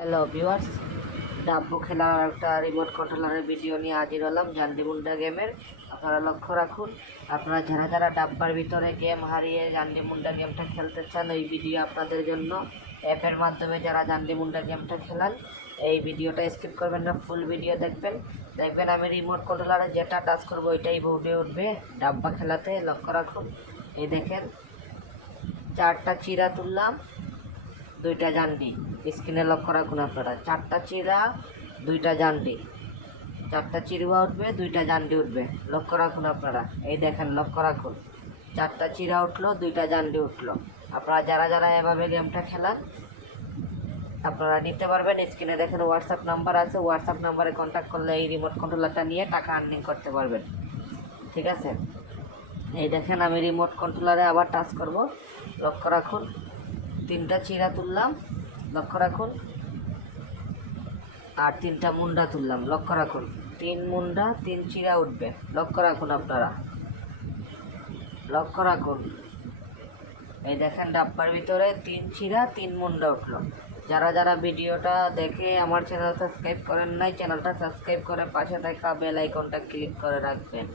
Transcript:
Hello viewers, dabu খেলার একটা remote কন্ট্রোলারের video নিয়ে হাজির হলাম জান্ডি মুন্ডা গেমের। আপনারা লক্ষ্য রাখুন, আপনারা যারা যারা ডাব্বার ভিতরে গেম হারিয়ে জান্ডি মুন্ডা গেমটা খেলতে চান, এই ভিডিও আপনাদের জন্য। অ্যাপের মাধ্যমে যারা জান্ডি মুন্ডা গেমটা খেলান, এই ভিডিওটা স্কিপ করবেন না, ফুল ভিডিও দেখবেন। আমি রিমোট কন্ট্রোলারে যেটা টাচ করবো ওইটাই বোর্ডে উঠবে ডাব্বা খেলাতে। লক্ষ্য রাখুন, এই দেখেন 4টা চিরা তুললাম, 2টা জান্ডি। স্ক্রিনে লক্ষ্য রাখুন আপনারা, 4টা চিরা 2টা জান্ডি, 4টা চিরুয়া উঠবে, 2টা জান্ডি উঠবে। লক্ষ্য রাখুন আপনারা, এই দেখেন লক্ষ্য রাখুন, 4টা চিরা উঠলো, 2টা জান্ডি উঠলো। আপনারা যারা যারা এভাবে গেমটা খেলান আপনারা নিতে পারবেন। স্ক্রিনে দেখেন হোয়াটসঅ্যাপ নাম্বার আছে, হোয়াটসঅ্যাপ নাম্বারে কন্ট্যাক্ট করলে এই রিমোট কন্ট্রোলারটা নিয়ে টাকা আর্নিং করতে পারবেন। ঠিক আছে, এই দেখেন আমি রিমোট কন্ট্রোলারে আবার টাচ করব। লক্ষ্য রাখুন, 3টা চিরা তুললাম, লক্ষ্য রাখুন, আর 3টা মুন্ডা তুললাম। লক্ষ্য রাখুন, 3 মুন্ডা 3 চিরা উঠবে। লক্ষ্য রাখুন আপনারা, লক্ষ্য রাখুন, এই দেখেন ডাব্বার ভিতরে 3 চিরা 3 মুন্ডা উঠলো। যারা যারা ভিডিওটা দেখে আমার চ্যানেল সাবস্ক্রাইব করেন নাই, চ্যানেলটা সাবস্ক্রাইব করে পাশে থাকা বেল আইকনটা ক্লিক করে রাখবেন।